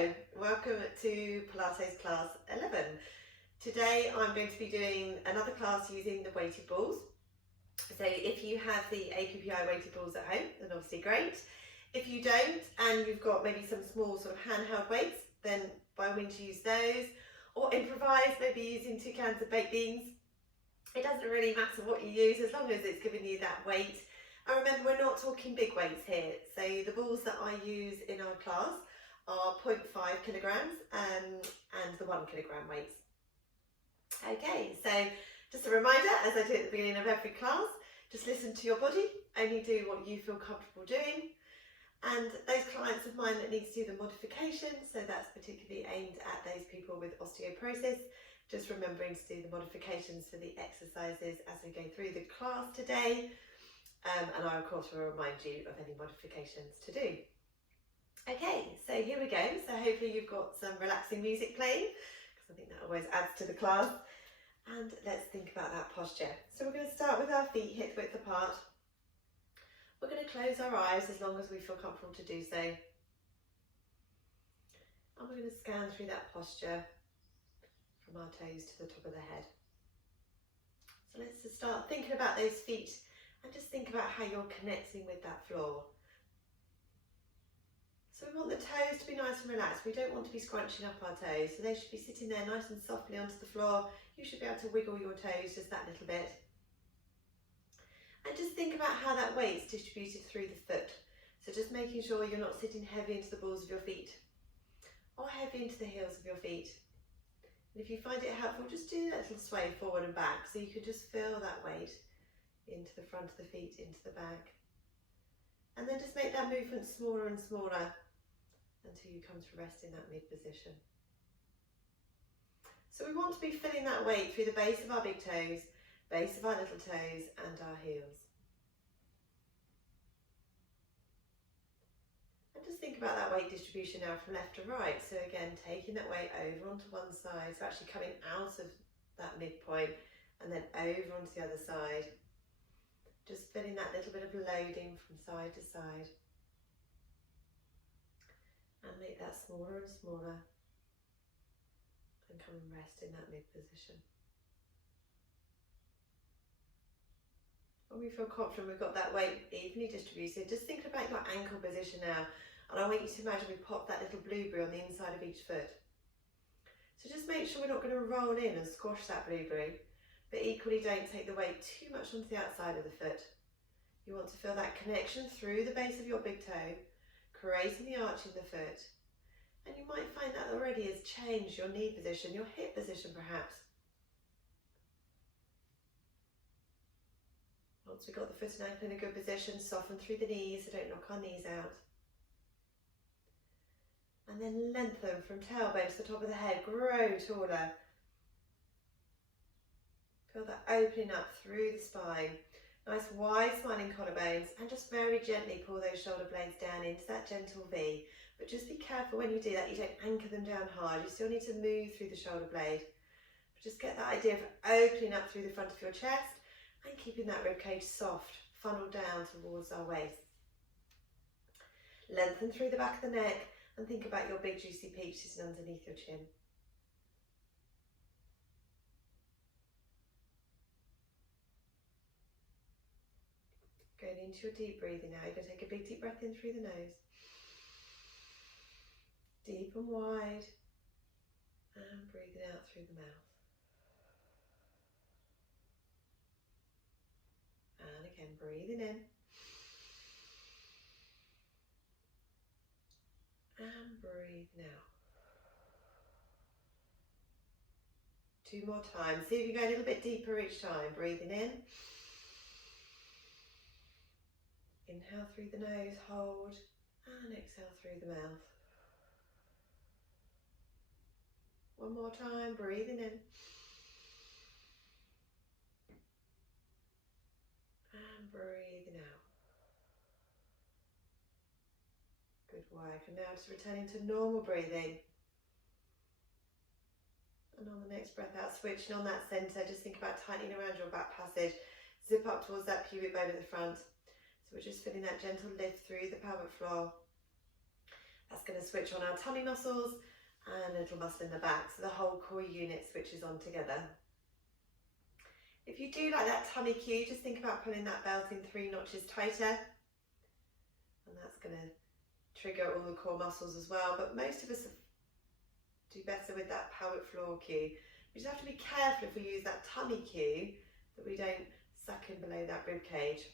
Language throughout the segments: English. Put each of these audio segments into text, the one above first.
Hello, welcome to Pilates class 11. Today I'm going to be doing another class using the weighted balls. So if you have the APPI weighted balls at home, then obviously great. If you don't and you've got maybe some small sort of handheld weights, then by all means use those, or improvise, maybe using 2 cans of baked beans. It doesn't really matter what you use as long as it's giving you that weight. And remember, we're not talking big weights here. So the balls that I use in our class are 0.5 kilograms and the 1 kilogram weights. Okay, so just a reminder, as I do at the beginning of every class, just listen to your body, only do what you feel comfortable doing. And those clients of mine that need to do the modifications, so that's particularly aimed at those people with osteoporosis, just remembering to do the modifications for the exercises as we go through the class today. And I of course will remind you of any modifications to do. Okay, so here we go. So hopefully you've got some relaxing music playing, because I think that always adds to the class. And let's think about that posture. So we're going to start with our feet hip width apart. We're going to close our eyes as long as we feel comfortable to do so. And we're going to scan through that posture from our toes to the top of the head. So let's just start thinking about those feet and just think about how you're connecting with that floor. So we want the toes to be nice and relaxed. We don't want to be scrunching up our toes. So they should be sitting there nice and softly onto the floor. You should be able to wiggle your toes just that little bit. And just think about how that weight's distributed through the foot. So just making sure you're not sitting heavy into the balls of your feet or heavy into the heels of your feet. And if you find it helpful, just do that little sway forward and back so you can just feel that weight into the front of the feet, into the back. And then just make that movement smaller and smaller until you come to rest in that mid position. So we want to be filling that weight through the base of our big toes, base of our little toes and our heels. And just think about that weight distribution now from left to right. So again, taking that weight over onto one side, so actually coming out of that midpoint and then over onto the other side. Just feeling that little bit of loading from side to side. And make that smaller and smaller. And come and rest in that mid position. When we feel confident we've got that weight evenly distributed, just think about your ankle position now. And I want you to imagine we pop that little blueberry on the inside of each foot. So just make sure we're not going to roll in and squash that blueberry. But equally don't take the weight too much onto the outside of the foot. You want to feel that connection through the base of your big toe, creating the arch in the foot. And you might find that already has changed your knee position, your hip position perhaps. Once we've got the foot and ankle in a good position, soften through the knees so don't knock our knees out. And then lengthen from tailbone to the top of the head, grow taller. Feel that opening up through the spine. Nice wide smiling collarbones, and just very gently pull those shoulder blades down into that gentle V. But just be careful when you do that, you don't anchor them down hard. You still need to move through the shoulder blade. But just get that idea of opening up through the front of your chest and keeping that ribcage soft, funneled down towards our waist. Lengthen through the back of the neck and think about your big juicy peach sitting underneath your chin. Going into your deep breathing now, you're going to take a big deep breath in through the nose. Deep and wide. And breathing out through the mouth. And again, breathing in. And breathing out. 2 more times. See if you go a little bit deeper each time. Breathing in. Inhale through the nose, hold, and exhale through the mouth. 1 more time, breathing in. And breathing out. Good work. And now just returning to normal breathing. And on the next breath out, switching on that centre, just think about tightening around your back passage. Zip up towards that pubic bone at the front. So we're just feeling that gentle lift through the pelvic floor. That's going to switch on our tummy muscles and a little muscle in the back, so the whole core unit switches on together. If you do like that tummy cue, just think about pulling that belt in 3 notches tighter, and that's going to trigger all the core muscles as well, but most of us do better with that pelvic floor cue. We just have to be careful if we use that tummy cue that we don't suck in below that rib cage.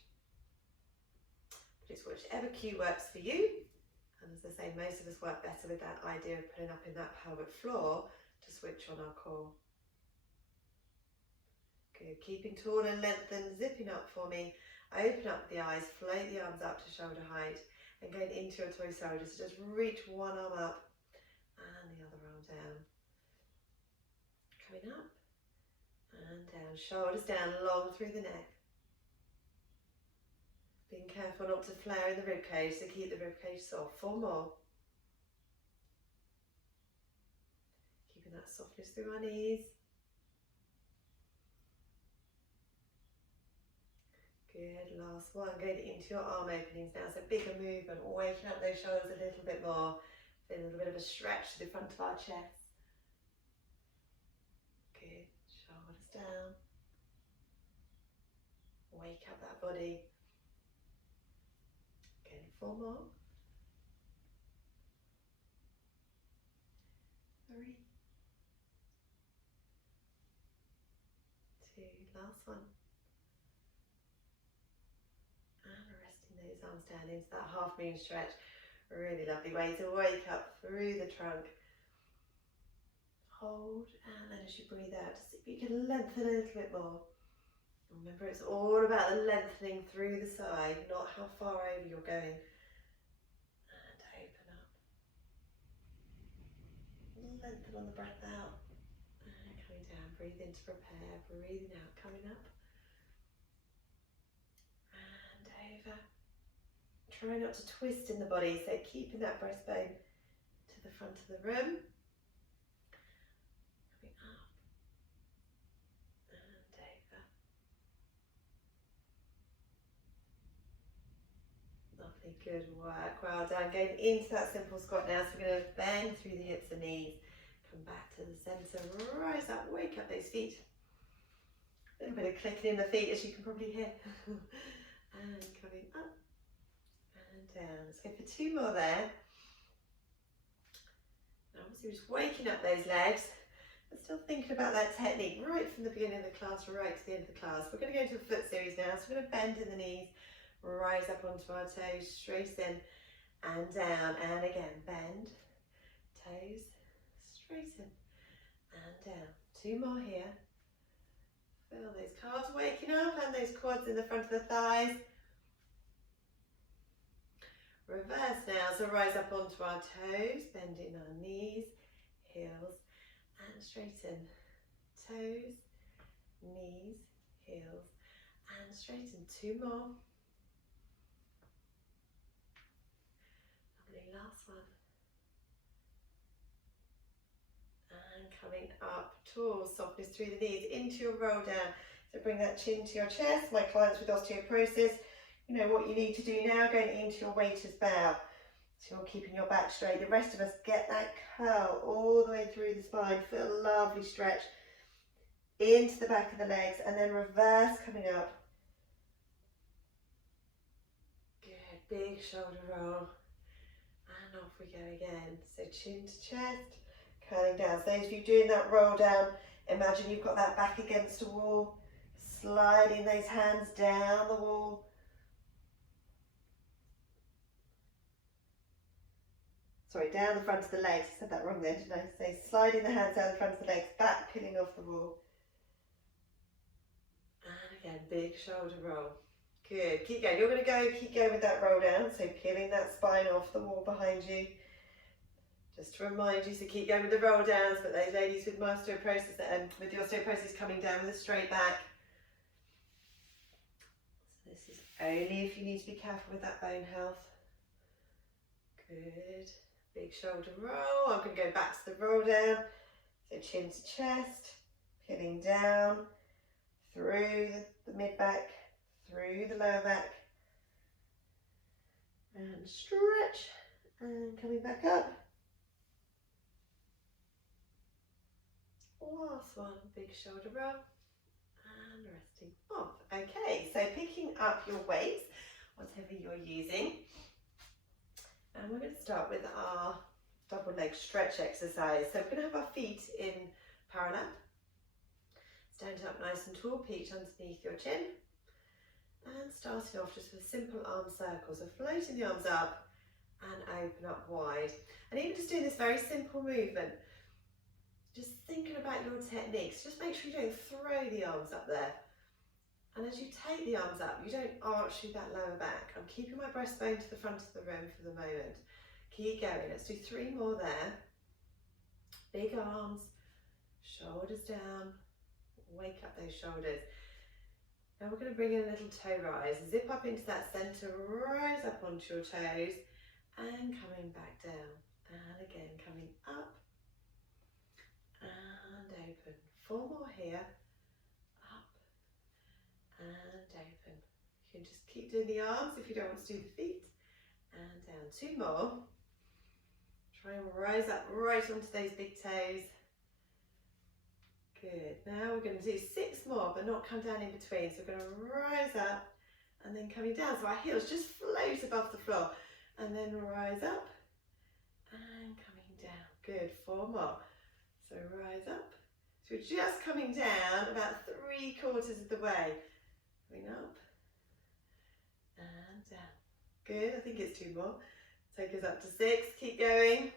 But it's whichever cue works for you. And as I say, most of us work better with that idea of putting up in that pelvic floor to switch on our core. Good, keeping tall and lengthened, zipping up for me. Open up the eyes, float the arms up to shoulder height and going into your torso. Just reach one arm up and the other arm down. Coming up and down, shoulders down, long through the neck. Being careful not to flare in the ribcage, so keep the ribcage soft. 4 more. Keeping that softness through our knees. Good, last one. Going into your arm openings now, so bigger movement, waking up those shoulders a little bit more. Feeling a little bit of a stretch to the front of our chest. Good, shoulders down. Wake up that body. 4 more. 3. 2. Last one. And resting those arms down into that half moon stretch. Really lovely way to wake up through the trunk. Hold, and then as you breathe out, just see if you can lengthen a little bit more. Remember, it's all about the lengthening through the side, not how far over you're going. And open up. Lengthen on the breath out. And coming down, breathe in to prepare, breathing out, coming up. And over. Try not to twist in the body, so keeping that breastbone to the front of the room. Coming up. Lovely, good work. Well done. Going into that simple squat now. So we're going to bend through the hips and knees. Come back to the centre. Rise up. Wake up those feet. A little bit of clicking in the feet, as you can probably hear. And coming up and down. Let's go for 2 more there. And obviously, we're just waking up those legs. But still thinking about that technique right from the beginning of the class right to the end of the class. We're going to go into a foot series now. So we're going to bend in the knees. Rise up onto our toes, straighten and down, and again, bend, toes, straighten and down. 2 more here. Feel those calves waking up and those quads in the front of the thighs. Reverse now, so rise up onto our toes, bending our knees, heels, and straighten. Toes, knees, heels, and straighten. 2 more. Last one. And coming up, tall, softness through the knees, into your roll down. So bring that chin to your chest. My clients with osteoporosis, you know what you need to do now, going into your waiter's bow. So you're keeping your back straight. The rest of us, get that curl all the way through the spine. Feel a lovely stretch into the back of the legs, and then reverse coming up. Good, big shoulder roll. And off we go again. So chin to chest, curling down. So those of you doing that roll down, imagine you've got that back against a wall, sliding those hands down the wall. Sorry, down the front of the legs. I said that wrong there, didn't I? So sliding the hands down the front of the legs, back peeling off the wall. And again, big shoulder roll. Good, keep going. You're going to keep going with that roll down, so peeling that spine off the wall behind you. Just to remind you, so keep going with the roll downs, but those ladies with osteoporosis and with the osteoporosis coming down with a straight back. So this is only if you need to be careful with that bone health. Good, big shoulder roll. I'm going to go back to the roll down, so chin to chest, peeling down through the mid back, through the lower back, and stretch And coming back up. Last one, big shoulder roll. And resting off. Okay, so picking up your weights, whatever you're using. And we're going to start with our double leg stretch exercise. So we're going to have our feet in parallel. Stand up nice and tall, peach underneath your chin. And starting off just with simple arm circles. So floating the arms up and open up wide. And even just doing this very simple movement, just thinking about your techniques, just make sure you don't throw the arms up there. And as you take the arms up, you don't arch through that lower back. I'm keeping my breastbone to the front of the room for the moment. Keep going. Let's do 3 more there. Big arms, shoulders down, wake up those shoulders. Now we're going to bring in a little toe rise. Zip up into that centre, rise up onto your toes, and coming back down. And again, coming up and open. 4 more here. Up and open. You can just keep doing the arms if you don't want to do the feet. And down. 2 more. Try and rise up right onto those big toes. Good. Now we're going to do 6 more, but not come down in between. So we're going to rise up and then coming down. So our heels just float above the floor. And then rise up and coming down. Good. 4 more. So rise up. So we're just coming down about 3/4 of the way. Coming up and down. Good. I think it's 2 more. Take us up to 6. Keep going.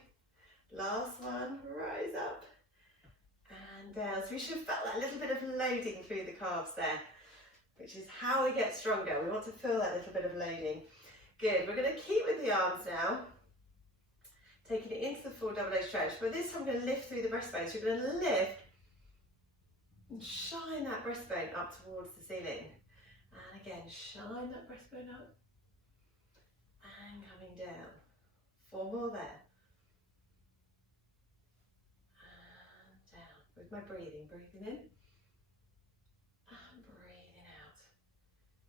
Last one. Rise up and down. So we should have felt that little bit of loading through the calves there, which is how we get stronger. We want to feel that little bit of loading. Good. We're going to keep with the arms now, taking it into the full double leg stretch. But this time I'm going to lift through the breastbone. So you're going to lift and shine that breastbone up towards the ceiling. And again, shine that breastbone up and coming down. 4 more there. And down. With my breathing. Breathing in and breathing out.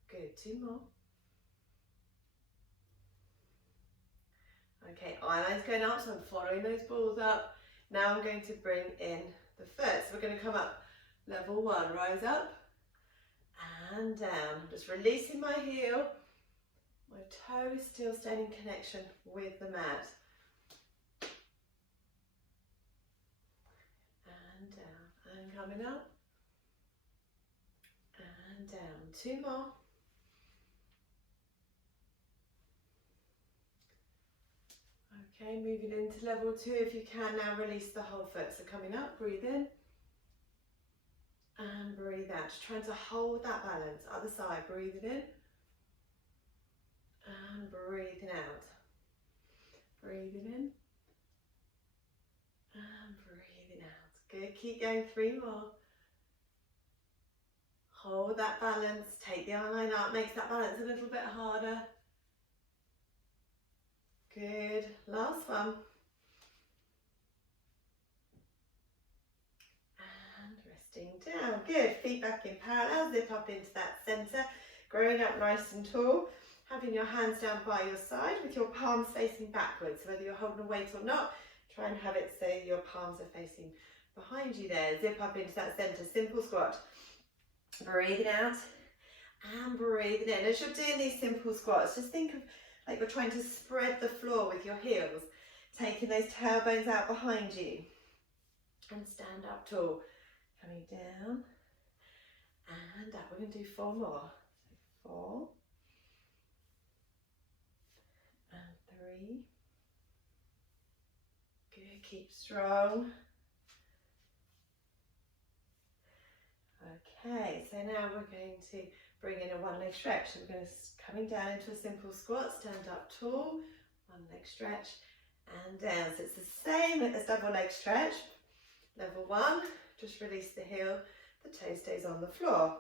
Good. 2 more. Okay, eyeline's going up, so I'm following those balls up. Now I'm going to bring in the foot. So we're going to come up level 1, rise up and down. Just releasing my heel. My toe is still staying in connection with the mat. And down, and coming up and down. 2 more. Okay, moving into level 2 if you can. Now release the whole foot. So coming up, breathe in and breathe out. Just trying to hold that balance. Other side, breathing in and breathing out. Breathing in and breathing out. Good, keep going. 3 more. Hold that balance. Take the arm line up. Makes that balance a little bit harder. Good. Last one. And resting down. Good. Feet back in parallel. Zip up into that centre. Growing up nice and tall. Having your hands down by your side with your palms facing backwards. So whether you're holding a weight or not, try and have it so your palms are facing behind you there. Zip up into that centre. Simple squat. Breathing out and breathing in. As you're doing these simple squats, just think of like you're trying to spread the floor with your heels, taking those tailbones out behind you and stand up tall. Coming down and up. We're going to do 4 more. So 4 and 3. Good, keep strong. Okay, so now we're going to bring in a 1 leg stretch. So we're going to coming down into a simple squat, stand up tall, 1 leg stretch and down. So it's the same as double leg stretch. Level 1, just release the heel, the toe stays on the floor.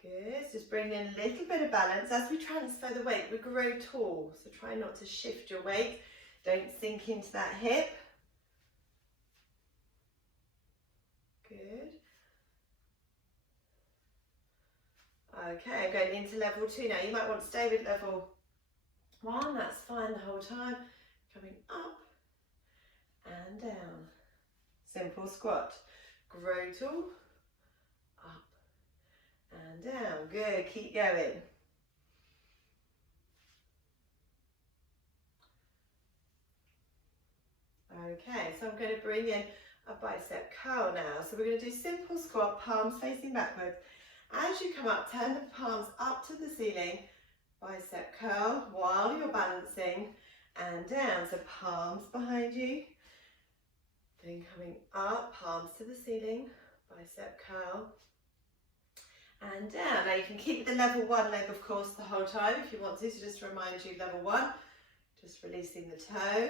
Good, just bring in a little bit of balance. As we transfer the weight, we grow tall. So try not to shift your weight. Don't sink into that hip. Good. Okay, I'm going into level 2 now. You might want to stay with level 1, that's fine the whole time. Coming up and down. Simple squat. Grow tall, up and down. Good, keep going. Okay, so I'm going to bring in a bicep curl now. So we're going to do simple squat, palms facing backwards. As you come up, turn the palms up to the ceiling, bicep curl while you're balancing and down. So palms behind you, then coming up, palms to the ceiling, bicep curl and down. Now you can keep the level 1 leg of course the whole time if you want to, so just to remind you level 1, just releasing the toe.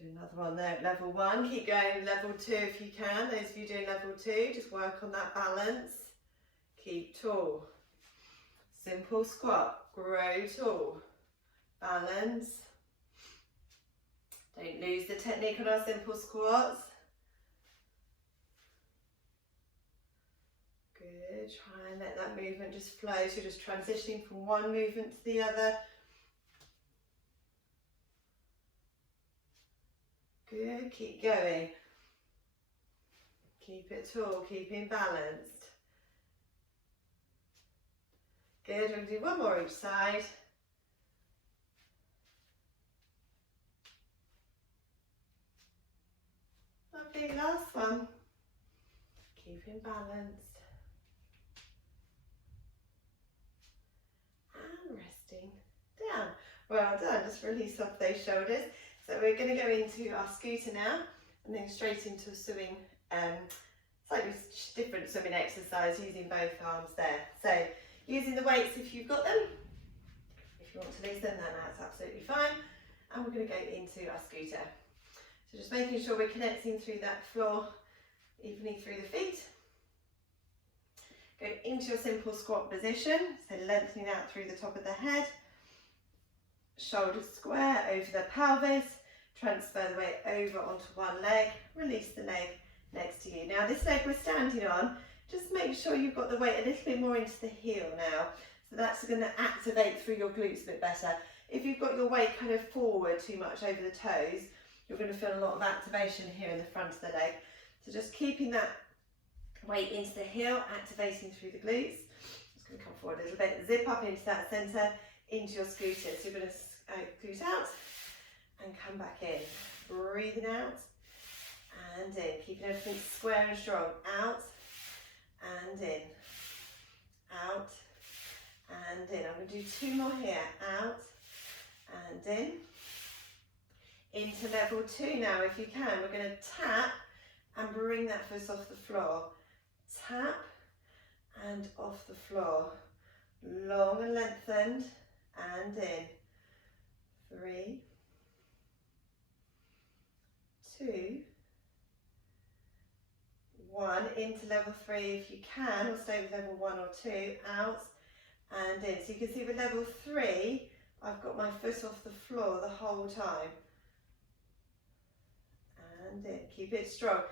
Do another one there at level 1, keep going level 2 if you can. Those of you doing level 2, just work on that balance. Keep tall. Simple squat, grow tall, balance. Don't lose the technique on our simple squats. Good, try and let that movement just flow. So you're just transitioning from one movement to the other. Good, keep going. Keep it tall, keeping balanced. Good, we're going to do one more each side. Lovely, last one. Keeping balanced. And resting down. Well done, just release off those shoulders. So we're going to go into our scooter now and then straight into a swimming, slightly different swimming exercise using both arms there. So using the weights if you've got them. If you want to lose them, then that's absolutely fine. And we're going to go into our scooter. So just making sure we're connecting through that floor evenly through the feet. Go into your simple squat position, so lengthening out through the top of the head. Shoulders square over the pelvis, transfer the weight over onto one leg, release the leg next to you. Now this leg we're standing on, just make sure you've got the weight a little bit more into the heel now. So that's going to activate through your glutes a bit better. If you've got your weight kind of forward too much over the toes, you're going to feel a lot of activation here in the front of the leg. So just keeping that weight into the heel, activating through the glutes. Just going to come forward a little bit, zip up into that centre, into your scooter. So you're going to scoot out and come back in. Breathing out and in. Keeping everything square and strong. Out and in. Out and in. I'm going to do 2 more here. Out and in. Into level 2 now if you can. We're going to tap and bring that foot off the floor. Tap and off the floor. Long and lengthened. And in. 3, 2, 1. Into level 3 if you can, or stay with level 1 or 2. Out and in. So you can see with level 3, I've got my foot off the floor the whole time. And in. Keep it strong.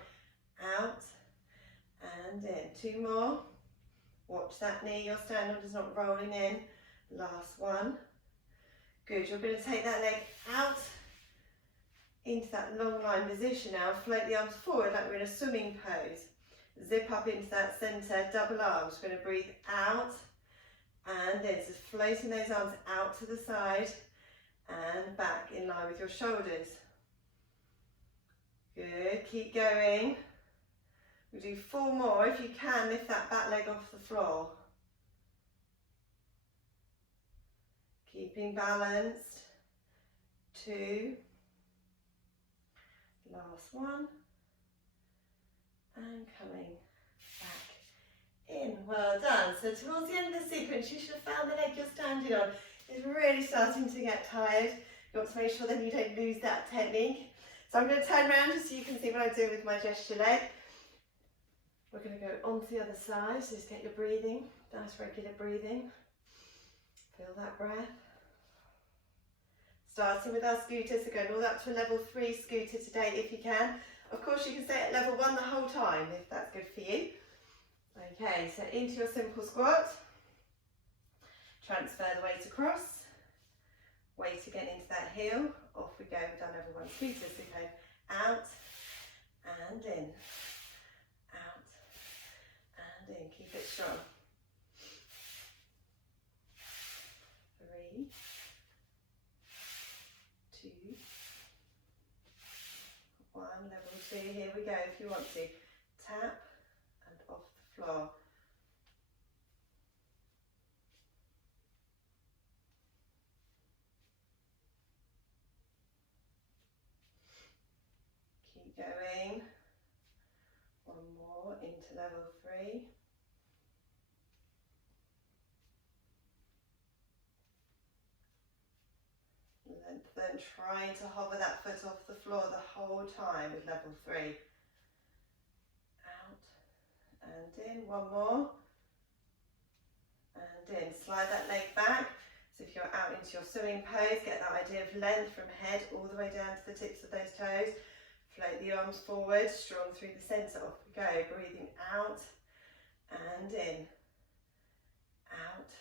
Out and in. 2 more. Watch that knee you're standing on is not rolling in. Last one. Good, you're going to take that leg out into that long line position now. Float the arms forward like we're in a swimming pose. Zip up into that centre, double arms. We're going to breathe out and in. So floating those arms out to the side and back in line with your shoulders. Good, keep going. We'll do 4 more. If you can, lift that back leg off the floor. Keeping balanced. 2. Last one. And coming back in. Well done. So towards the end of the sequence, you should have found the leg you're standing on is really starting to get tired. You want to make sure that you don't lose that technique. So I'm going to turn around just so you can see what I'm doing with my gesture leg. We're going to go onto the other side, so just get your breathing, nice regular breathing. Feel that breath. Starting with our scooter, so going all up to a level 3 scooter today if you can. Of course you can stay at level 1 the whole time if that's good for you. Okay, so into your simple squat. Transfer the weight across. Weight again into that heel. Off we go. We've done everyone's feet as we go out and in. Out and in. Keep it strong. 3, 2, 1. Level 2. Here we go. If you want to. Tap and off the floor. Keep going. One more into level 3. Lengthen, trying to hover that foot off the floor the whole time with level 3. Out and in. One more. And in. Slide that leg back. So if you're out into your swimming pose, get that idea of length from head all the way down to the tips of those toes. Float the arms forward, strong through the centre. Off we go. Breathing out and in. Out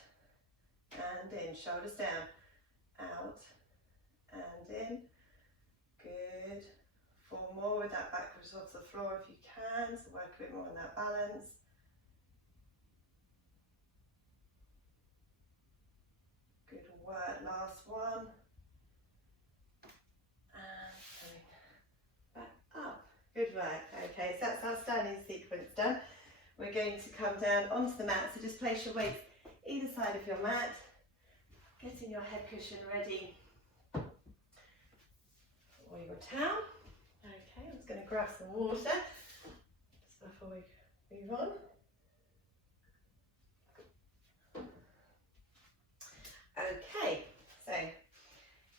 and in. Shoulders down. Out and in. Good. 4 more with that backwards off the floor if you can. So work a bit more on that balance. Good work. Last one. And coming back up. Good work. Okay, so that's our standing sequence done. We're going to come down onto the mat. So just place your weights either side of your mat. Getting your head cushion ready or your towel. Okay, I'm just going to grab some water just before we move on. Okay, so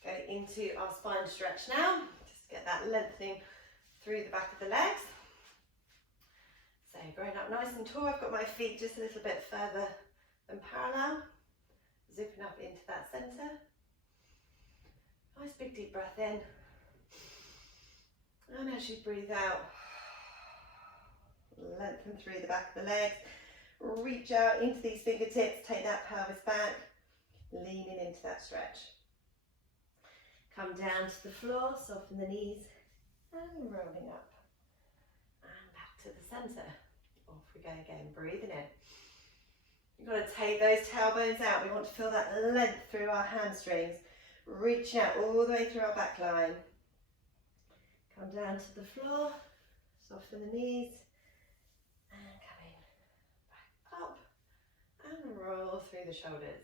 go into our spine stretch now. Just get that lengthening through the back of the legs. So going up nice and tall. I've got my feet just a little bit further than parallel. Zipping up into that centre. Nice big deep breath in. And as you breathe out, lengthen through the back of the legs. Reach out into these fingertips. Take that pelvis back. Leaning into that stretch. Come down to the floor. Soften the knees. And rolling up. And back to the centre. Off we go again. Breathing in. You've got to take those tailbones out. We want to feel that length through our hamstrings. Reach out all the way through our back line. Come down to the floor. Soften the knees. And coming back up. And roll through the shoulders.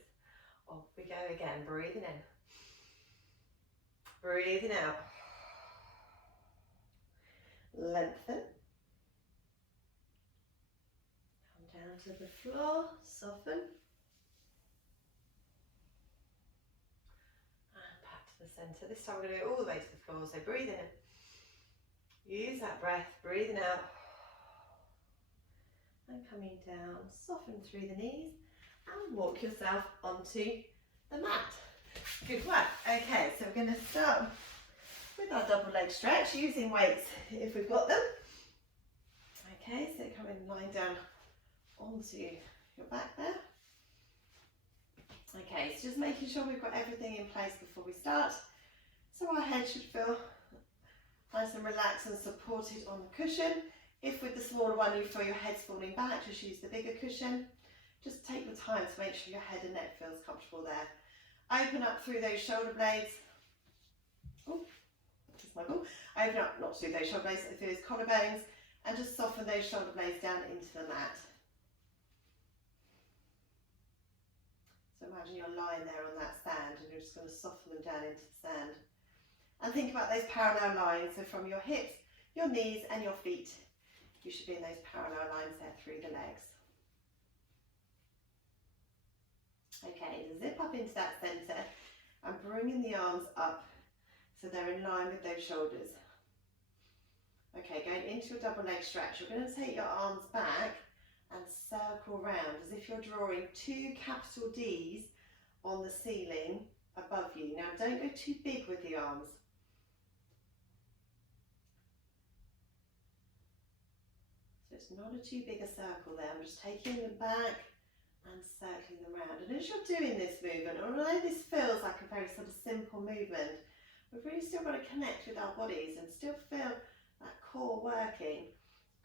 Off we go again. Breathing in. Breathing out. Lengthen. Down to the floor, soften, and back to the centre. This time we're going to go all the way to the floor, so breathe in, use that breath, breathing out, and coming down, soften through the knees, and walk yourself onto the mat. Good work. Okay, so we're going to start with our double leg stretch, using weights if we've got them. Okay, so come in, lying down onto your back there. Okay, so just making sure we've got everything in place before we start. So our head should feel nice and relaxed and supported on the cushion. If with the smaller one you feel your head's falling back, just use the bigger cushion. Just take the time to make sure your head and neck feels comfortable there. Open up through those shoulder blades. Oh, just my ball. Open up, not through those shoulder blades, through those collarbones, and just soften those shoulder blades down into the mat. So imagine you're lying there on that sand and you're just going to soften them down into the sand. And think about those parallel lines. So from your hips, your knees and your feet, you should be in those parallel lines there through the legs. Okay, zip up into that centre and bringing the arms up so they're in line with those shoulders. Okay, going into a double leg stretch, you're going to take your arms back and circle round as if you're drawing 2 capital Ds on the ceiling above you. Now don't go too big with the arms. So it's not a too big a circle there. I'm just taking them back and circling them around. And as you're doing this movement, although this feels like a very sort of simple movement, we've really still got to connect with our bodies and still feel that core working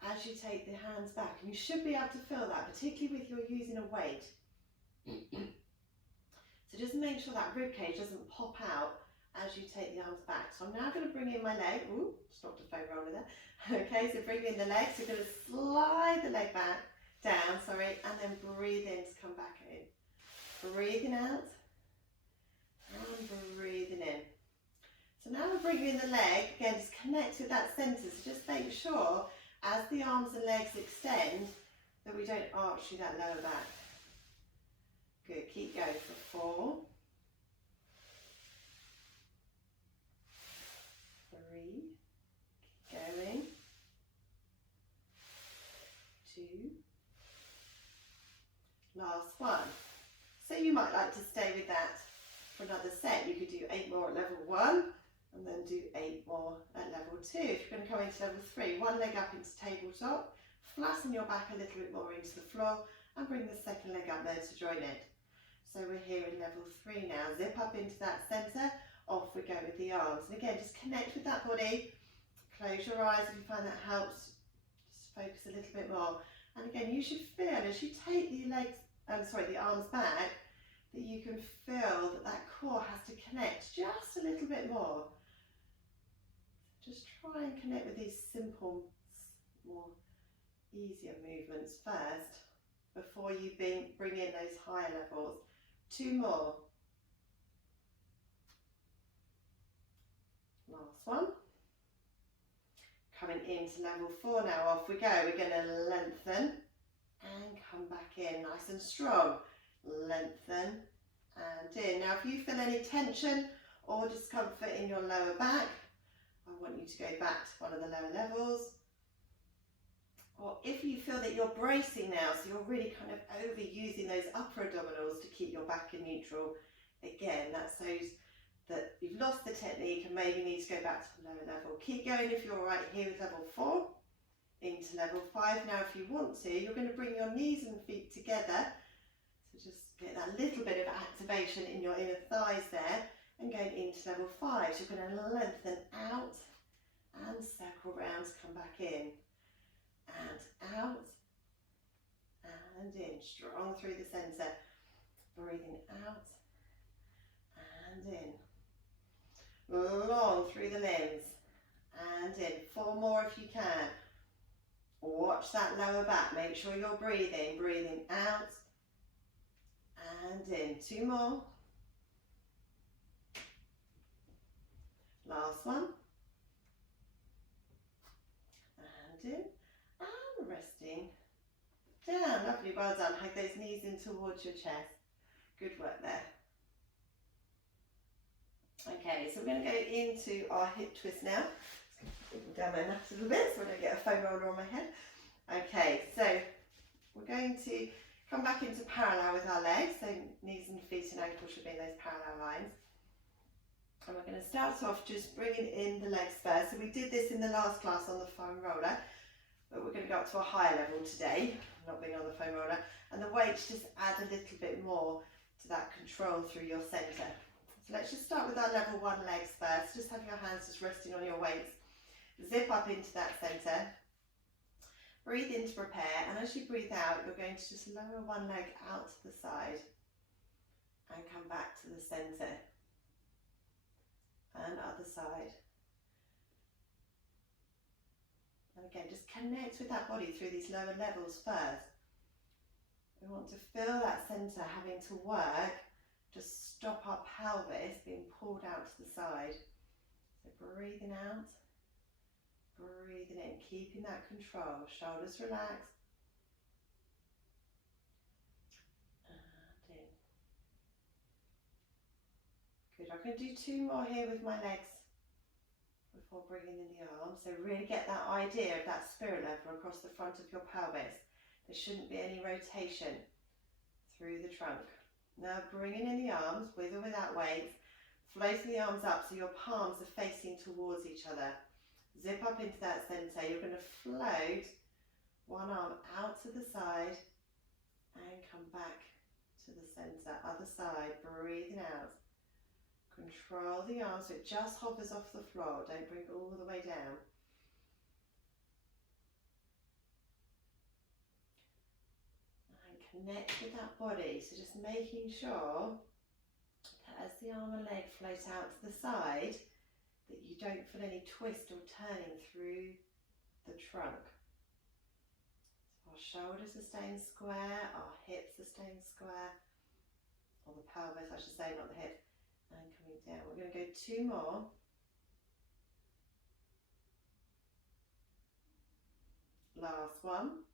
as you take the hands back. And you should be able to feel that, particularly if you're using a weight. So just make sure that rib cage doesn't pop out as you take the arms back. So I'm now going to bring in my leg. Ooh, just knocked a foam roller there. Okay, so bring in the leg. So you're going to slide the leg back, down, sorry, and then breathe in to come back in. Breathing out and breathing in. So now we're bringing in the leg, again, just connect with that centre. So just make sure as the arms and legs extend that we don't arch through that lower back. Good, keep going for 4, 3, keep going, 2, last one. So you might like to stay with that for another set. You could do 8 more at level 1 and then do 8 more at level 2. If you're going to come into level 3, one leg up into tabletop, flatten your back a little bit more into the floor and bring the second leg up there to join it. So we're here in level 3 now. Zip up into that centre, off we go with the arms. And again, just connect with that body. Close your eyes if you find that helps. Just focus a little bit more. And again, you should feel as you take the the arms back, that you can feel that that core has to connect just a little bit more. Just try and connect with these simple, more easier movements first before you bring in those higher levels. 2 more. Last one. Coming into level 4 now, off we go. We're going to lengthen and come back in nice and strong. Lengthen and in. Now if you feel any tension or discomfort in your lower back, I want you to go back to one of the lower levels. Or if you feel that you're bracing now, so you're really kind of overusing those upper abdominals to keep your back in neutral, again, that shows that you've lost the technique and maybe need to go back to the lower level. Keep going if you're right here with level 4, into level 5. Now if you want to, you're going to bring your knees and feet together. So just get that little bit of activation in your inner thighs there and going into level 5. So you're going to lengthen out and circle round to come back in. And out and in, strong through the centre, breathing out and in, long through the limbs and in. 4 more if you can. Watch that lower back, make sure you're breathing out and in. 2 more. Last one. And in. And resting down. Lovely, well done. Hug those knees in towards your chest. Good work there. Okay, so we're going to go into our hip twist now. Just down my mat a little bit so I don't get a foam roller on my head. Okay, so we're going to come back into parallel with our legs. So knees and feet and ankles should be in those parallel lines. And we're going to start off just bringing in the legs first. So we did this in the last class on the foam roller. But we're going to go up to a higher level today, not being on the foam roller, and the weights just add a little bit more to that control through your centre. So let's just start with our level 1 legs first. Just have your hands just resting on your weights. Zip up into that centre. Breathe in to prepare, and as you breathe out, you're going to just lower one leg out to the side and come back to the centre. And other side. And again, just connect with that body through these lower levels first. We want to feel that centre having to work, just stop our pelvis being pulled out to the side. So breathing out, breathing in, keeping that control. Shoulders relaxed. And in. Good, I'm going to do 2 more here with my legs before bringing in the arms. So really get that idea of that spirit level across the front of your pelvis. There shouldn't be any rotation through the trunk. Now bringing in the arms with or without weights, floating the arms up so your palms are facing towards each other. Zip up into that centre. You're going to float One arm out to the side and come back to the centre. Other side, breathing out. Control the arm so it just hovers off the floor. Don't bring it all the way down. And connect with that body. So just making sure that as the arm and leg float out to the side, that you don't feel any twist or turning through the trunk. So our shoulders are staying square, our hips are staying square, or the pelvis I should say, not the hip. And coming down. We're going to go 2 more. Last one.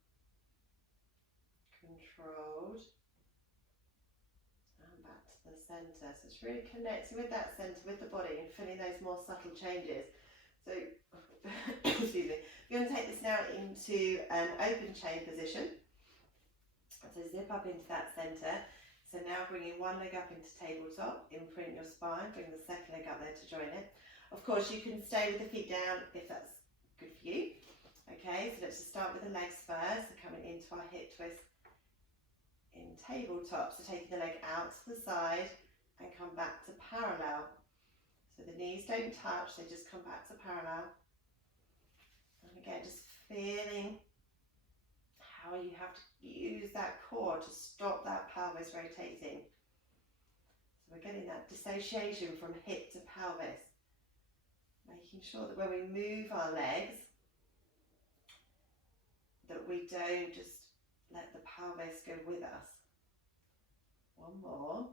Controlled. And back to the centre. So it's really connecting with that centre, with the body, and feeling those more subtle changes. So, excuse me. We're going to take this now into an open chain position. So zip up into that centre. So now bringing one leg up into tabletop, imprint your spine, bring the second leg up there to join it. Of course, you can stay with the feet down if that's good for you. Okay, so let's just start with the legs first. So coming into our hip twist in tabletop. So taking the leg out to the side and come back to parallel. So the knees don't touch, they just come back to parallel. And again, just feeling how you have to use that core to stop that pelvis rotating. So we're getting that dissociation from hip to pelvis. Making sure that when we move our legs, that we don't just let the pelvis go with us. One more.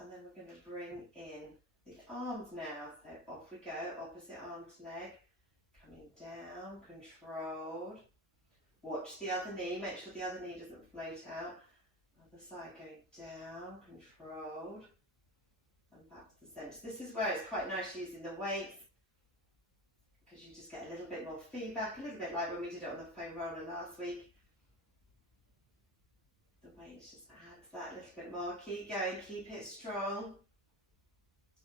And then we're going to bring in the arms now. So off we go, opposite arm to leg. Coming down, controlled. Watch the other knee, make sure the other knee doesn't float out. Other side going down, controlled, and back to the centre. This is where it's quite nice using the weights, because you just get a little bit more feedback, a little bit like when we did it on the foam roller last week. The weights just add to that a little bit more. Keep going, keep it strong.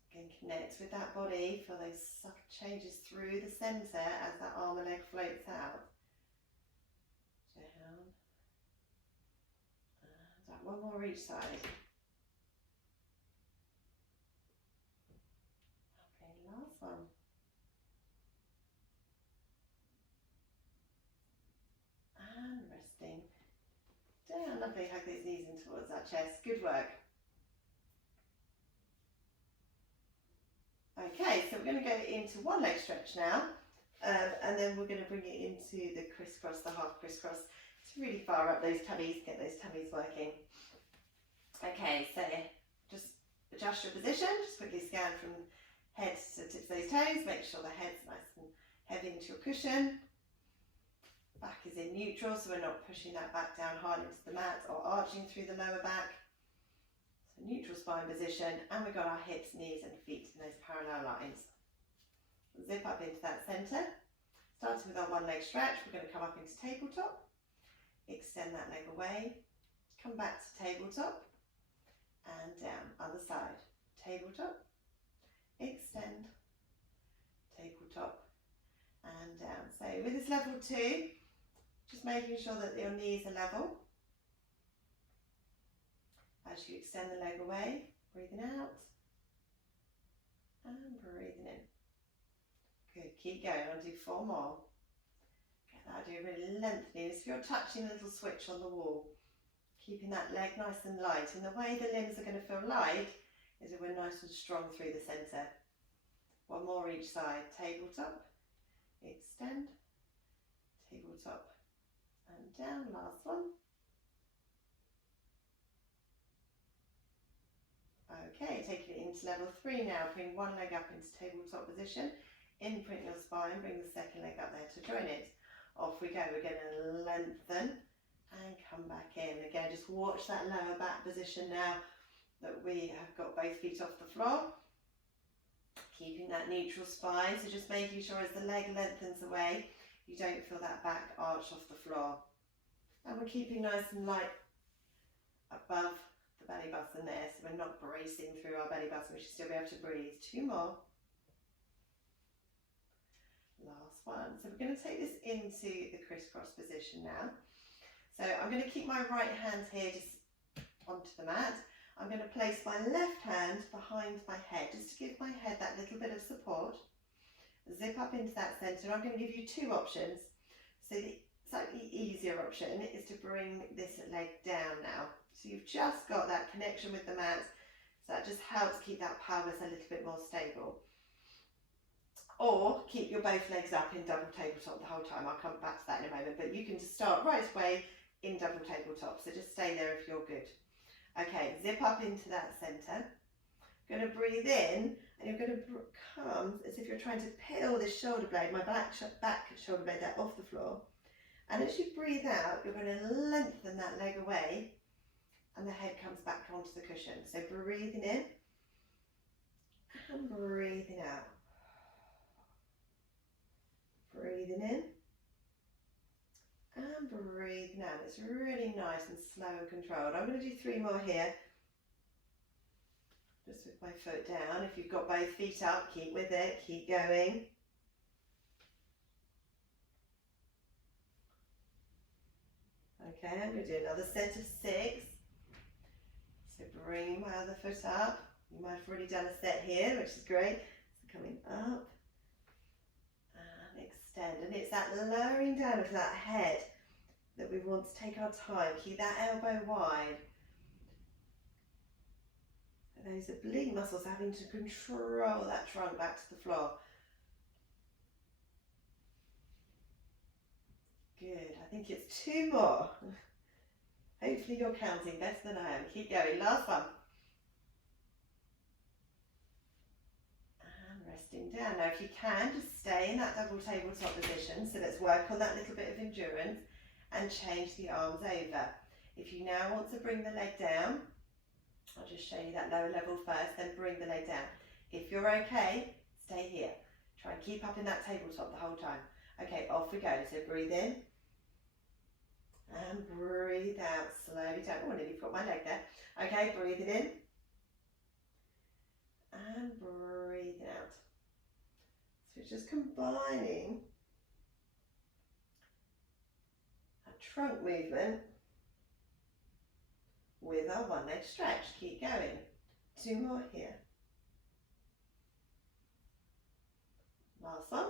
Again, connect with that body, feel those subtle changes through the centre as that arm and leg floats out. Down, and one more each side. Okay, last one. And resting. Down, lovely, hug those knees in towards that chest, good work. Okay, so we're going to go into one leg stretch now, and then we're going to bring it into the crisscross, the half crisscross. To really fire up those tummies, get those tummies working. Okay, so just adjust your position, just quickly scan from head to tips of those toes, make sure the head's nice and heavy into your cushion. Back is in neutral, so we're not pushing that back down hard into the mat or arching through the lower back. So neutral spine position, and we've got our hips, knees and feet in those parallel lines. Zip up into that centre. Starting with our one leg stretch, we're going to come up into tabletop. Extend that leg away, come back to tabletop and down, other side, tabletop, extend, tabletop and down. So with this level 2, just making sure that your knees are level. As you extend the leg away, breathing out and breathing in. Good, keep going, I'll do 4 more. That'll do really lengthening. So if you're touching a little switch on the wall, keeping that leg nice and light. And the way the limbs are going to feel light is if we're nice and strong through the centre. One more each side. Tabletop, extend, tabletop and down. Last one. Okay, taking it into level 3 now. Bring one leg up into tabletop position. Imprint your spine. Bring the second leg up there to join it. Off we go, we're going to lengthen and come back in. Again, just watch that lower back position now that we have got both feet off the floor. Keeping that neutral spine, so just making sure as the leg lengthens away, you don't feel that back arch off the floor. And we're keeping nice and light above the belly button there, so we're not bracing through our belly button, we should still be able to breathe. 2 more. Last one. So we're going to take this into the crisscross position now. So I'm going to keep my right hand here just onto the mat. I'm going to place my left hand behind my head just to give my head that little bit of support. Zip up into that centre. I'm going to give you two options. So the slightly easier option is to bring this leg down now. So you've just got that connection with the mat. So that just helps keep that pelvis a little bit more stable. Or keep your both legs up in double tabletop the whole time. I'll come back to that in a moment. But you can just start right away in double tabletop. So just stay there if you're good. Okay, zip up into that centre. Going to breathe in, and you're going to come as if you're trying to peel this shoulder blade, my back shoulder blade there off the floor. And as you breathe out, you're going to lengthen that leg away, and the head comes back onto the cushion. So breathing in and breathing out. Breathing in and breathing out. It's really nice and slow and controlled. I'm going to do 3 more here. Just with my foot down. If you've got both feet up, keep with it, keep going. Okay, I'm going to do another set of 6. So bring my other foot up. You might have already done a set here, which is great. So coming up and extend. And it's that lowering down of that head that we want to take our time. Keep that elbow wide. Those oblique muscles having to control that trunk back to the floor. Good, I think it's 2 more. Hopefully you're counting better than I am. Keep going, last one. And resting down. Now if you can, just stay in that double tabletop position. So let's work on that little bit of endurance and change the arms over. If you now want to bring the leg down, I'll just show you that lower level first, then bring the leg down. If you're okay, stay here. Try and keep up in that tabletop the whole time. Okay, off we go. So breathe in and breathe out slowly down. Oh, nearly got my leg there. Okay, breathing in and breathing out. So it's just combining a trunk movement with our one leg stretch. Keep going. 2 more here. Last one.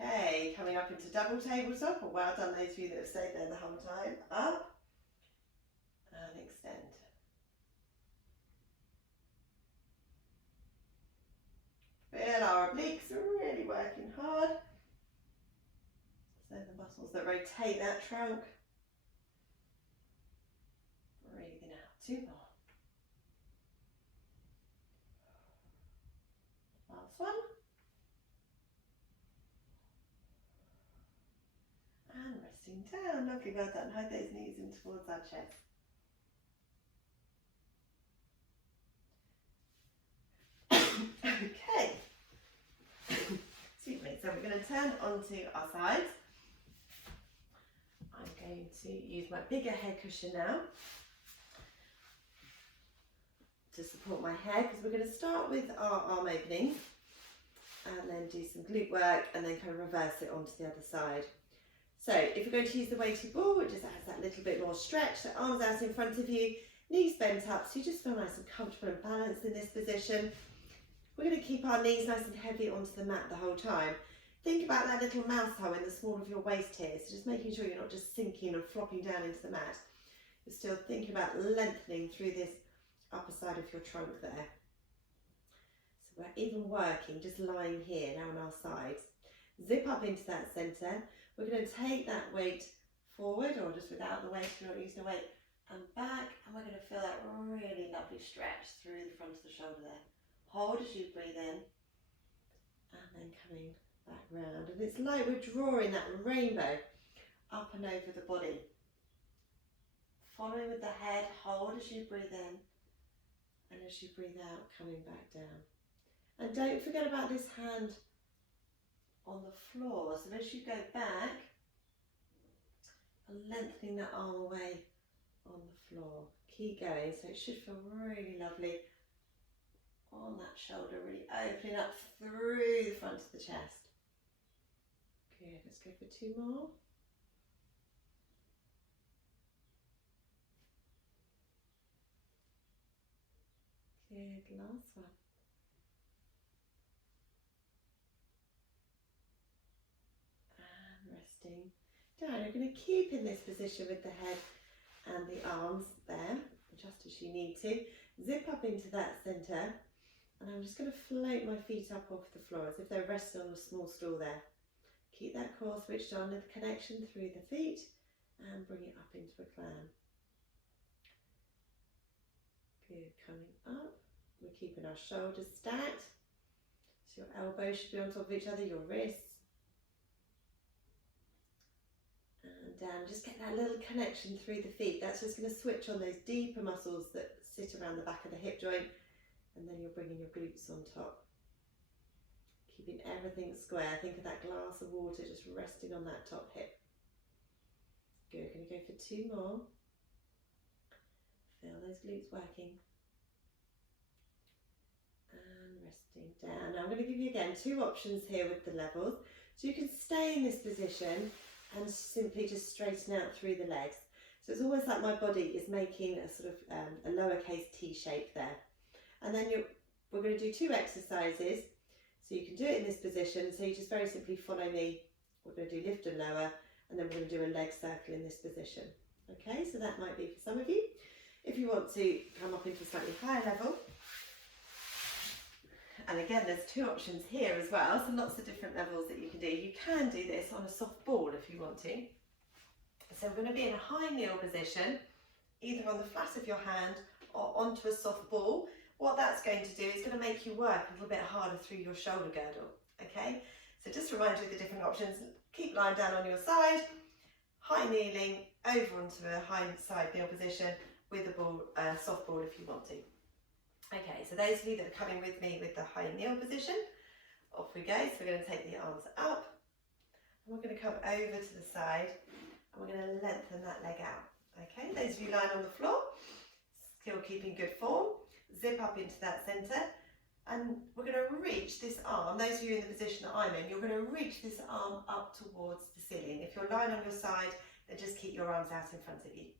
Okay, coming up into double tabletop. Well done those of you that have stayed there the whole time. Up and extend. Feel our obliques are really working hard. So the muscles that rotate that trunk. Breathing out. 2 more. Last one. And resting down. Lovely, well done. Hide those knees in towards our chest. Okay. Excuse me. So we're going to turn onto our sides. I'm going to use my bigger head cushion now to support my head, because we're going to start with our arm openings and then do some glute work and then kind of reverse it onto the other side. So if you're going to use the weighted ball, it just adds that little bit more stretch. So arms out in front of you, knees bent up, so you just feel nice and comfortable and balanced in this position. We're going to keep our knees nice and heavy onto the mat the whole time. Think about that little mouse hole in the small of your waist here, so just making sure you're not just sinking and flopping down into the mat. You're still thinking about lengthening through this upper side of your trunk there. So we're even working, just lying here now on our sides. Zip up into that centre. We're going to take that weight forward, or just without the weight if you're not using a weight, and back, and we're going to feel that really lovely stretch through the front of the shoulder there. Hold as you breathe in, and then coming back round. And it's like we're drawing that rainbow up and over the body. Following with the head, hold as you breathe in, and as you breathe out, coming back down. And don't forget about this hand on the floor. So as you go back, and lengthening that arm away on the floor. Keep going, so it should feel really lovely on that shoulder, really opening up through the front of the chest. Good, let's go for 2 more. Good, last one. And resting down. You're going to keep in this position with the head and the arms there, just as you need to. Zip up into that centre, and I'm just going to float my feet up off the floor as if they're resting on a small stool there. Keep that core switched on with connection through the feet, and bring it up into a clam. Good, coming up. We're keeping our shoulders stacked, so your elbows should be on top of each other, your wrists. And down, just get that little connection through the feet. That's just going to switch on those deeper muscles that sit around the back of the hip joint, and then you're bringing your glutes on top. Keeping everything square. Think of that glass of water just resting on that top hip. Good, going to go for 2 more. Feel those glutes working. And resting down. Now I'm going to give you again 2 options here with the levels. So you can stay in this position and simply just straighten out through the legs. So it's almost like my body is making a sort of a lowercase T shape there. And then we're going to do 2 exercises. So you can do it in this position. So you just very simply follow me. We're going to do lift and lower, and then we're going to do a leg circle in this position. Okay, so that might be for some of you. If you want to come up into a slightly higher level, and again, there's 2 options here as well, so lots of different levels that you can do. You can do this on a soft ball if you want to. So we're going to be in a high kneel position, either on the flat of your hand or onto a soft ball. What that's going to do is going to make you work a little bit harder through your shoulder girdle. Okay, so just to remind you of the different options, keep lying down on your side, high kneeling, over onto a high side kneel position with a ball, soft ball if you want to. Okay, so those of you that are coming with me with the high kneel position, off we go. So we're going to take the arms up, and we're going to come over to the side, and we're going to lengthen that leg out. Okay, those of you lying on the floor, still keeping good form, zip up into that centre, and we're going to reach this arm. Those of you in the position that I'm in, you're going to reach this arm up towards the ceiling. If you're lying on your side, then just keep your arms out in front of you.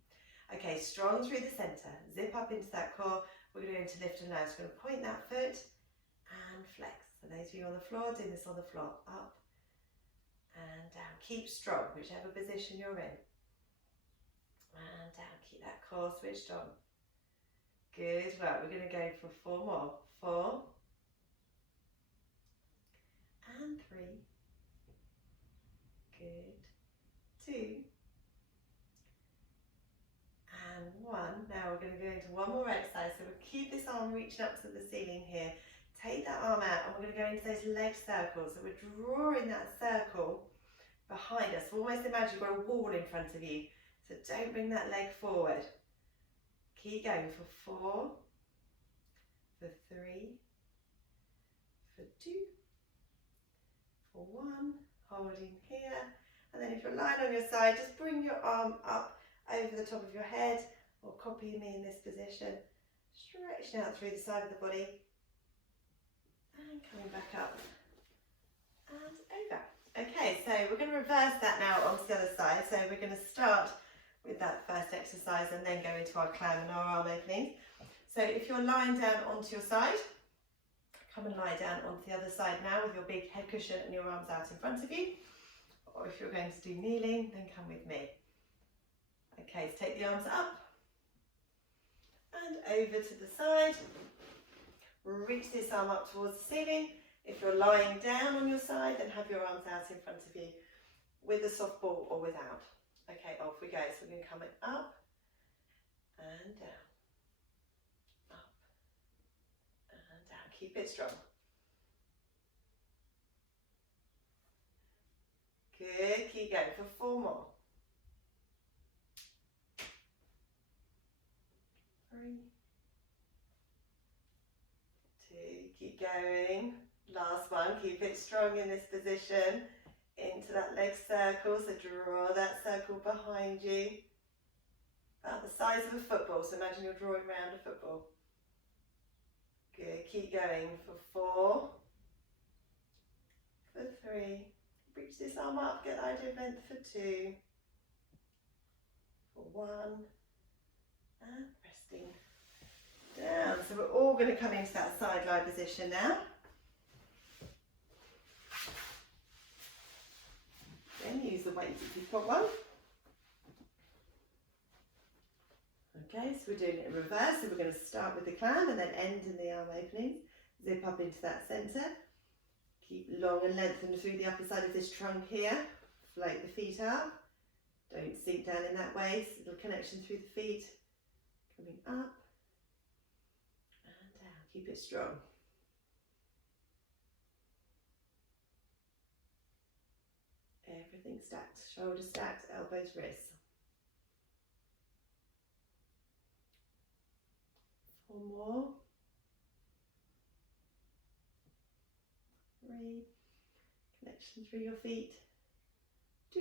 Okay, strong through the centre, zip up into that core. We're going to go into lift and lower. So we're going to point that foot and flex. So those of you on the floor, do this on the floor. Up and down. Keep strong, whichever position you're in. And down. Keep that core switched on. Good. Right, we're going to go for 4 more. 4 and 3. Good. 2 and 1. Now we're going to go into one more exercise. So we'll keep this arm reaching up to the ceiling here. Take that arm out, and we're going to go into those leg circles. So we're drawing that circle behind us. So almost imagine you've got a wall in front of you. So don't bring that leg forward. Keep going for 4, for 3, for 2, for 1. Holding here. And then if you're lying on your side, just bring your arm up over the top of your head, or copy me in this position, stretching out through the side of the body, and coming back up and over. Okay, so we're going to reverse that now onto the other side. So we're going to start with that first exercise and then go into our clam and our arm openings. So if you're lying down onto your side, come and lie down onto the other side now with your big head cushion and your arms out in front of you. Or if you're going to do kneeling, then come with me. Okay, so take the arms up and over to the side. Reach this arm up towards the ceiling. If you're lying down on your side, then have your arms out in front of you with a soft ball or without. Okay, off we go. So we're going to come up and down, up and down. Keep it strong. Good, keep going for 4 more. 3, 2, keep going. Last one, keep it strong in this position. Into that leg circle, so draw that circle behind you. About the size of a football, so imagine you're drawing around a football. Good, keep going for 4, for 3, reach this arm up, get the idea of length for 2, for 1, and resting down. So we're all going to come into that side lie position now. Then use the weights if you've got one. Okay, so we're doing it in reverse, so we're going to start with the clam and then end in the arm openings. Zip up into that centre. Keep long and lengthened through the upper side of this trunk here. Float the feet up. Don't sink down in that way. So little connection through the feet. Coming up and down. Keep it strong. Everything stacked. Shoulders stacked, elbows, wrists. 4 more. 3. Connection through your feet. 2.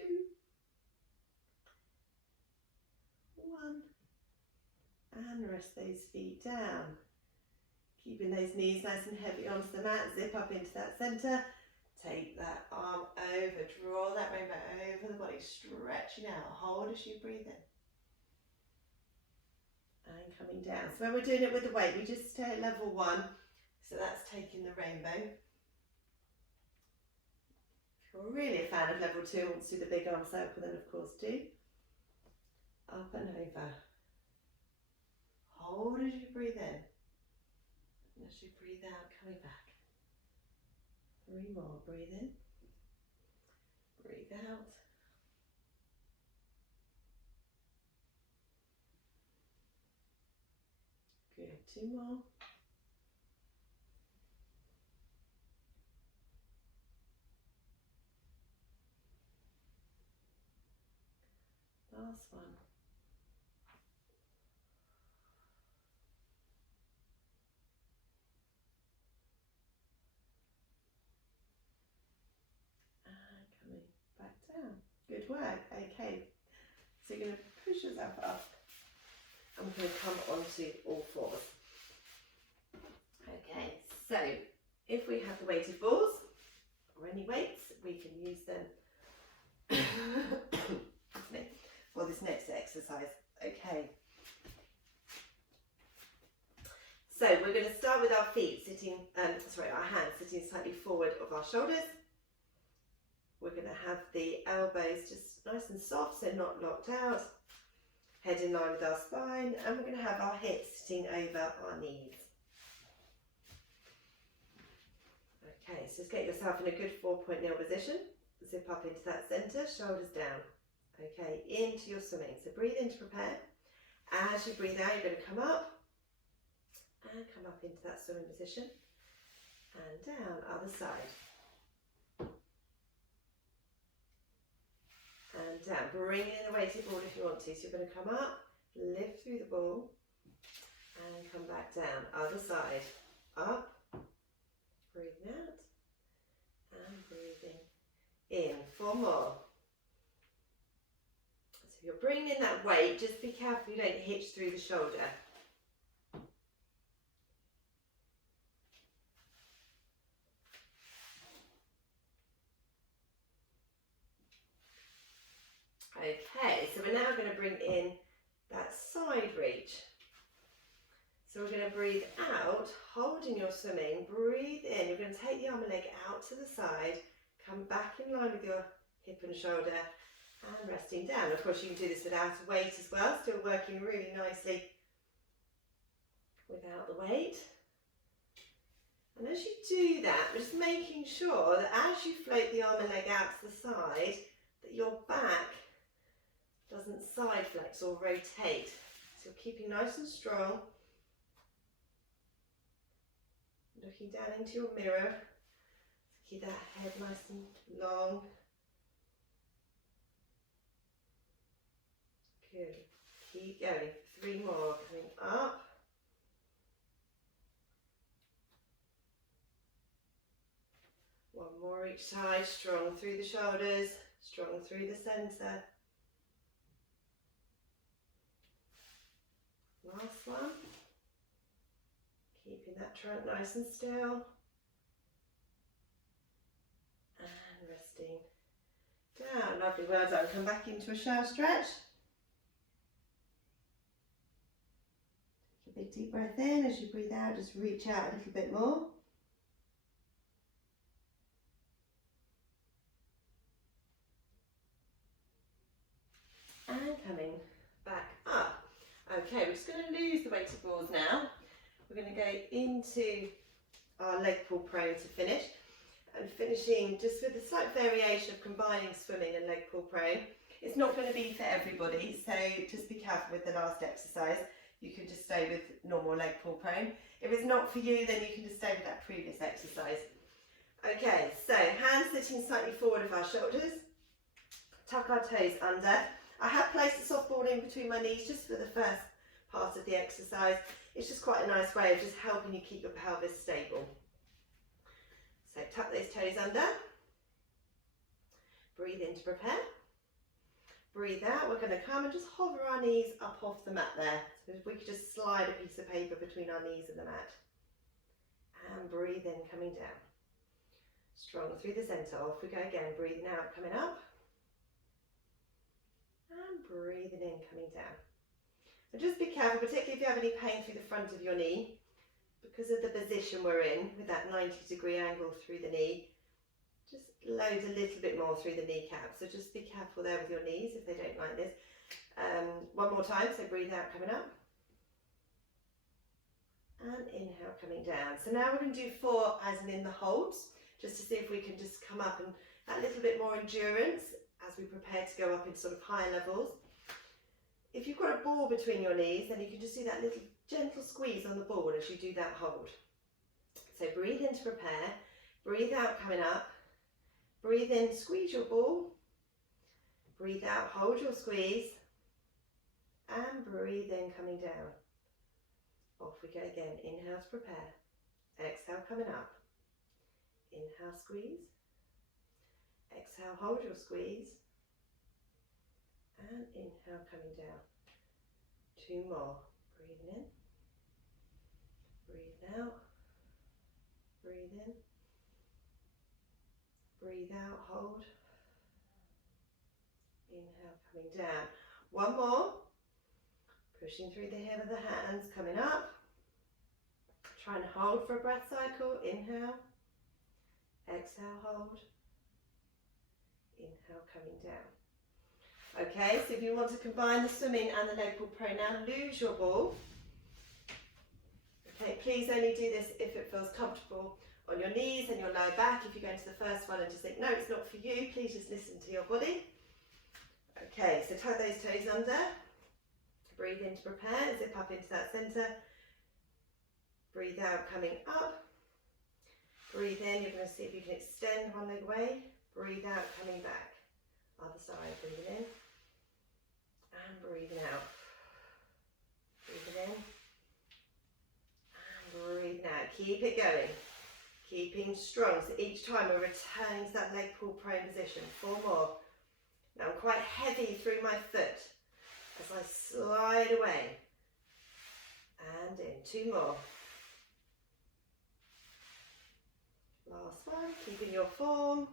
1. And rest those feet down. Keeping those knees nice and heavy onto the mat. Zip up into that centre. Take that arm over. Draw that rainbow over the body. Stretching out. Hold as you breathe in. And coming down. So when we're doing it with the weight, we just stay at level 1. So that's taking the rainbow. If you're really a fan of level 2, want to do the big arm circle, then of course do. Up and over. Hold as you breathe in. And as you breathe out, coming back. 3 more. Breathe in. Breathe out. Good. 2 more. Last one. And coming back down. Good work. Okay. So you're going to push yourself up. And we're going to come onto all 4s. Okay, so if we have the weighted balls or any weights, we can use them for this next exercise. Okay. So we're going to start with our feet sitting, our hands sitting slightly forward of our shoulders. We're going to have the elbows just nice and soft, so not locked out. Head in line with our spine, and we're going to have our hips sitting over our knees. Okay, so just get yourself in a good 4-point nil position. Zip up into that centre, shoulders down. Okay, into your swimming. So breathe in to prepare. As you breathe out, you're going to come up and come up into that swimming position. And down, other side. And down. Bring in the weighted ball if you want to. So you're going to come up, lift through the ball, and come back down. Other side. Up. Breathing out. And breathing in. 4 more. So if you're bringing in that weight, just be careful you don't hitch through the shoulder. Okay, so we're now going to bring in that side reach. So we're going to breathe out, holding your swimming, breathe in. You're going to take the arm and leg out to the side, come back in line with your hip and shoulder, and resting down. Of course, you can do this without a weight as well, still working really nicely without the weight. And as you do that, just making sure that as you float the arm and leg out to the side, that your back doesn't side flex or rotate. So you're keeping nice and strong. Looking down into your mirror. So keep that head nice and long. Good. Keep going. 3 more. Coming up. One more each side. Strong through the shoulders. Strong through the centre. Last one. Keeping Keeping that trunk nice and still. And resting down. Lovely, well done. Come back into a shower stretch. Take a big deep breath in. As you breathe out, just reach out a little bit more. And coming back up. Okay, we're just going to lose the weighted balls now. We're going to go into our leg pull prone to finish. And finishing just with a slight variation of combining swimming and leg pull prone. It's not going to be for everybody, so just be careful with the last exercise. You can just stay with normal leg pull prone. If it's not for you, then you can just stay with that previous exercise. Okay, so hands sitting slightly forward of our shoulders. Tuck our toes under. I have placed a soft ball in between my knees just for the first part of the exercise. It's just quite a nice way of just helping you keep your pelvis stable. So tuck those toes under. Breathe in to prepare. Breathe out. We're going to come and just hover our knees up off the mat there. So if we could just slide a piece of paper between our knees and the mat. And breathe in, coming down. Strong through the centre. Off we go again. Breathing out, coming up. And breathing in, coming down. And just be careful, particularly if you have any pain through the front of your knee, because of the position we're in, with that 90-degree angle through the knee, just load a little bit more through the kneecap. So just be careful there with your knees if they don't like this. One more time, so breathe out, coming up. And inhale, coming down. So now we're going to do 4 as in the holds, just to see if we can just come up and that little bit more endurance as we prepare to go up in sort of higher levels. If you've got a ball between your knees, then you can just do that little gentle squeeze on the ball as you do that hold. So breathe in to prepare, breathe out, coming up, breathe in, squeeze your ball, breathe out, hold your squeeze, and breathe in, coming down. Off we go again. Inhale to prepare, exhale, coming up, inhale, squeeze, exhale, hold your squeeze, and inhale, coming down. 2 more. Breathing in, breathe out, breathe in, breathe out, hold, inhale, coming down. 1 more. Pushing through the hip of the hands, coming up. Try and hold for a breath cycle. Inhale, exhale, hold, inhale, coming down. Okay, so if you want to combine the swimming and the leg pull prone now, lose your ball. Okay, please only do this if it feels comfortable on your knees and your lower back. If you go into the first one and just think, no, it's not for you, please just listen to your body. Okay, so tuck those toes under. Breathe in to prepare, zip up into that centre. Breathe out, coming up. Breathe in, you're going to see if you can extend one leg away. Breathe out, coming back. Other side, breathing in. And breathing out. Breathing in. And breathing out. Keep it going. Keeping strong. So each time we're returning to that leg pull prone position. 4 more. Now I'm quite heavy through my foot as I slide away. And in. 2 more. Last one. Keeping your form.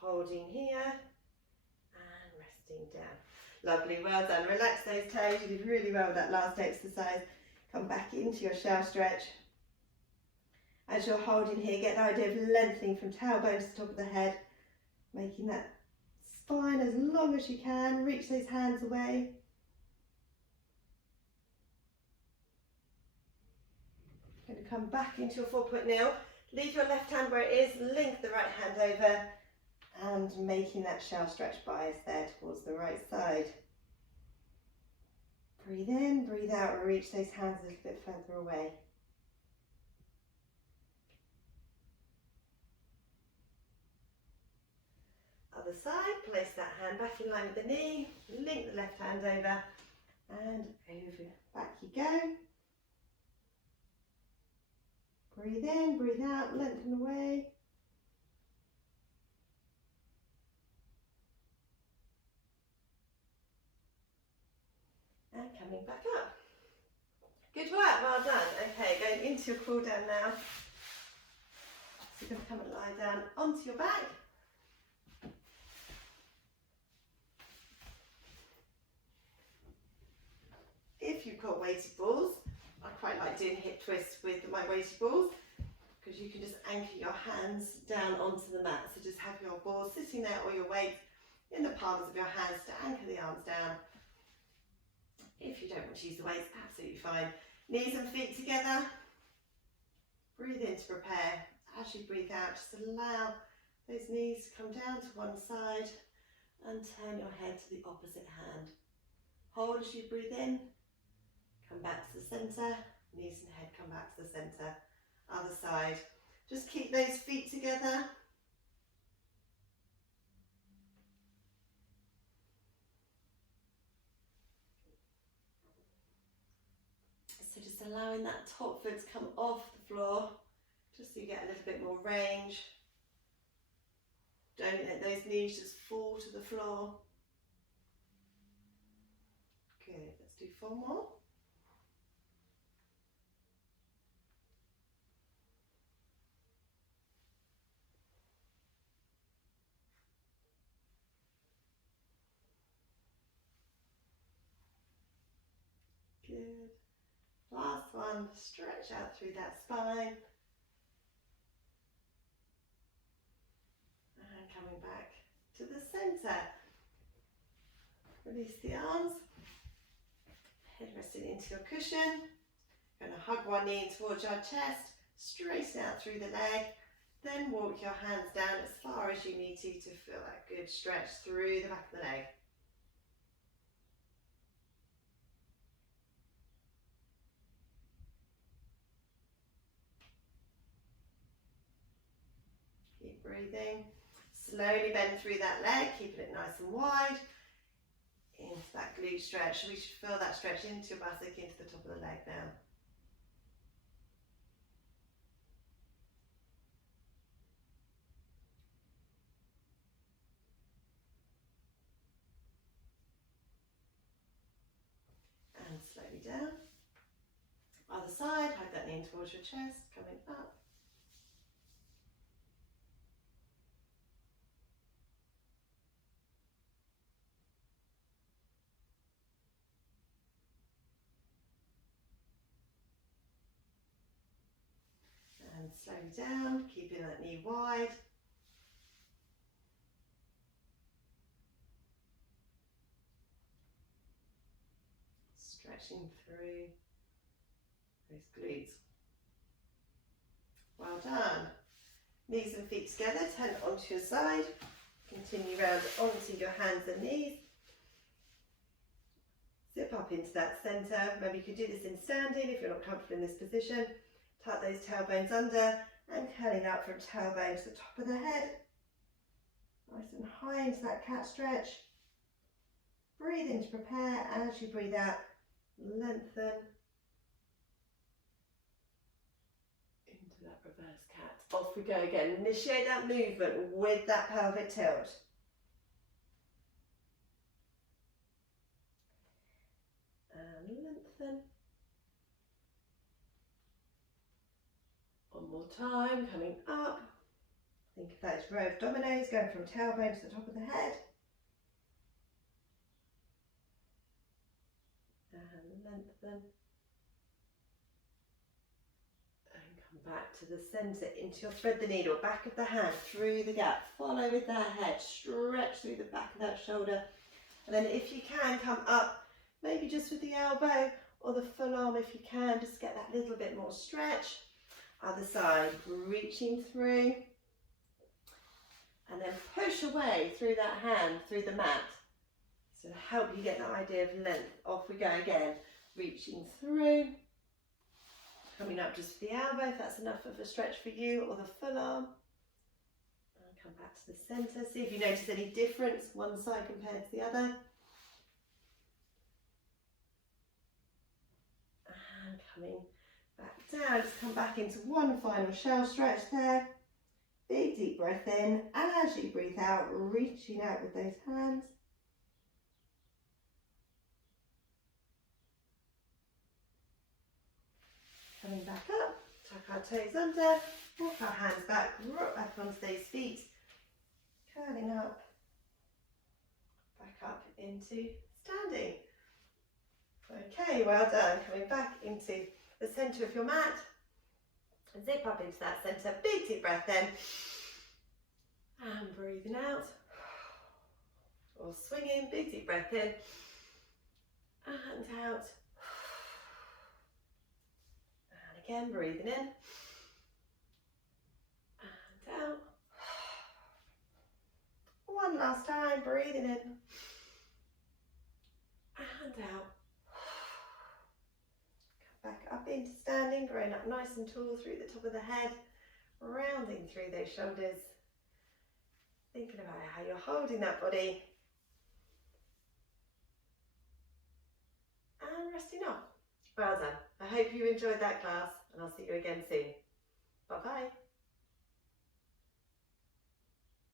Holding here and resting down. Lovely, well done. Relax those toes. You did really well with that last exercise. Come back into your shower stretch. As you're holding here, get the idea of lengthening from tailbone to the top of the head, making that spine as long as you can. Reach those hands away. Going to come back into your 4-point kneel. Leave your left hand where it is, link the right hand over, and making that shower stretch bias there towards the right side. Breathe in, breathe out, reach those hands a little bit further away. Other side, place that hand back in line with the knee, link the left hand over, and over, back you go. Breathe in, breathe out, lengthen away. And coming back up. Good work, well done. Okay. into your cool down now. So you're going to come and lie down onto your back. If you've got weighted balls, I quite like doing hip twists with my weighted balls because you can just anchor your hands down onto the mat. So just have your balls sitting there or your weight in the palms of your hands to anchor the arms down. If you don't want to use the weights, absolutely fine. Knees and feet together. Breathe in to prepare. As you breathe out, just allow those knees to come down to one side and turn your head to the opposite hand. Hold as you breathe in. Come back to the centre. Knees and head come back to the centre. Other side. Just keep those feet together. So just allowing that top foot to come off the floor, just so you get a little bit more range. Don't let those knees just fall to the floor. Good, let's do 4 more. Good. Last one, stretch out through that spine. And coming back to the centre. Release the arms. Head resting into your cushion. Going to hug one knee in towards your chest. Straighten out through the leg. Then walk your hands down as far as you need to feel that good stretch through the back of the leg. Keep breathing. Slowly bend through that leg, keeping it nice and wide. Into that glute stretch. We should feel that stretch into your buttock, into the top of the leg now. And slowly down. Other side, hug that knee in towards your chest, coming up. And slowly down, keeping that knee wide. Stretching through those glutes. Well done. Knees and feet together, turn it onto your side. Continue round onto your hands and knees. Zip up into that centre. Maybe you could do this in standing if you're not comfortable in this position. Tuck those tailbones under and curling out from tailbone to the top of the head. Nice and high into that cat stretch. Breathe in to prepare. As you breathe out, lengthen into that reverse cat. Off we go again. Initiate that movement with that pelvic tilt. And lengthen. One more time, coming up. Think of those row of dominoes going from tailbone to the top of the head. And lengthen. And come back to the centre into your thread the needle, back of the hand, through the gap. Follow with that head, stretch through the back of that shoulder. And then if you can, come up, maybe just with the elbow or the full arm if you can, just get that little bit more stretch. Other side, reaching through. And then push away through that hand, through the mat. So to help you get that idea of length. Off we go again. Reaching through. Coming up just for the elbow, if that's enough of a stretch for you, or the full arm. And come back to the centre. See if you notice any difference, one side compared to the other. And coming back down, just come back into one final shell stretch there. Big deep breath in. As you breathe out, reaching out with those hands. Coming back up. our toes under, walk our hands back, rock back onto those feet, curling up, back up into standing. Okay, well done. Coming back into the centre of your mat, zip up into that centre, big deep breath in, and breathing out, or swinging, big deep breath in, and out, and again breathing in, and out. One last time, breathing in, and out. Come back up into standing, growing up nice and tall through the top of the head, rounding through those shoulders, thinking about how you're holding that body, and resting off. Well done. I hope you enjoyed that class, and I'll see you again soon. Bye bye.